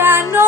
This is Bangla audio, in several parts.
I know.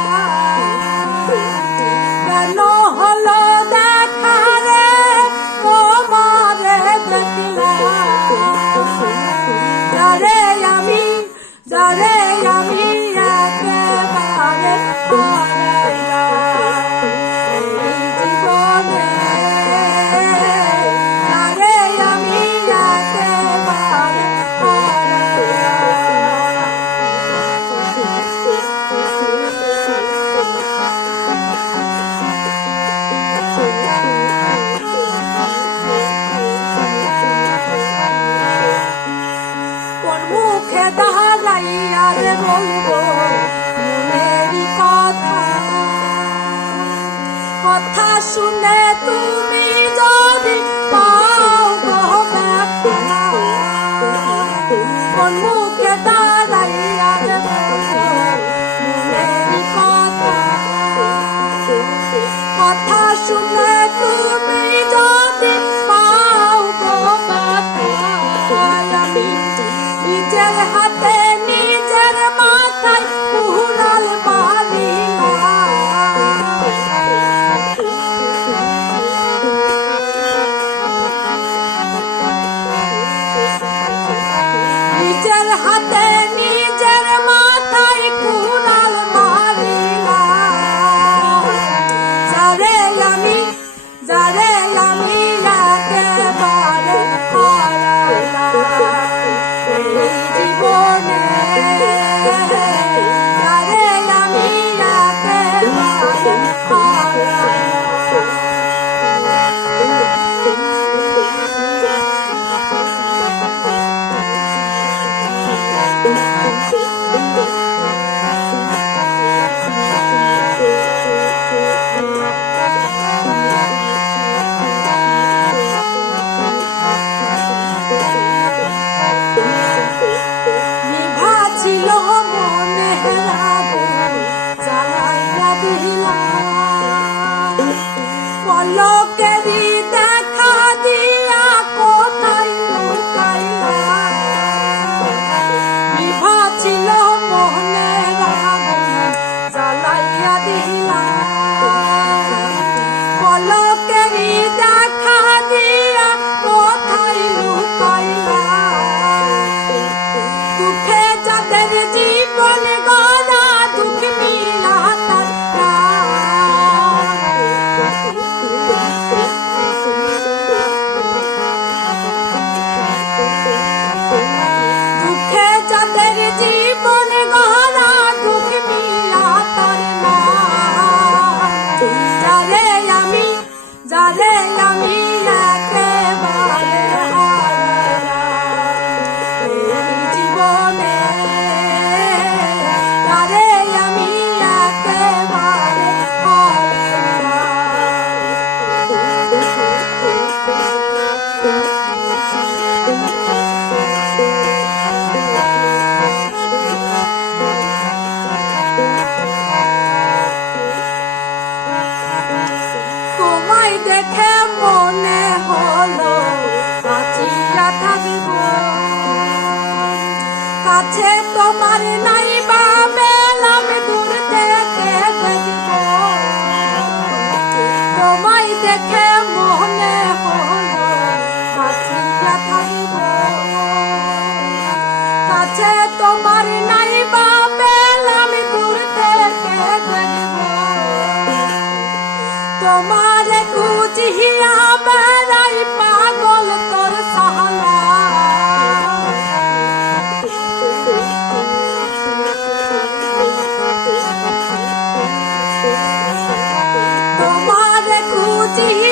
পথে দাঁড়াইয়া রে বলব মনেরই কথা কথা শুনে তুমি যদি পাও গহনা কোন মুখে দাঁড়াইয়া রে বলব মনেরই কথা কথা শুনে তুমি কাছে তোমার নাই বাবে আমি দূর থেকে দেখব। তোমায় দেখে মনে হলো মাতৃকা থাকব। কাছে তোমার নাই বাবে আমি দূর থেকে দেখব। তোমার খুঁজিয়া বেড়াই পাগল তো see you.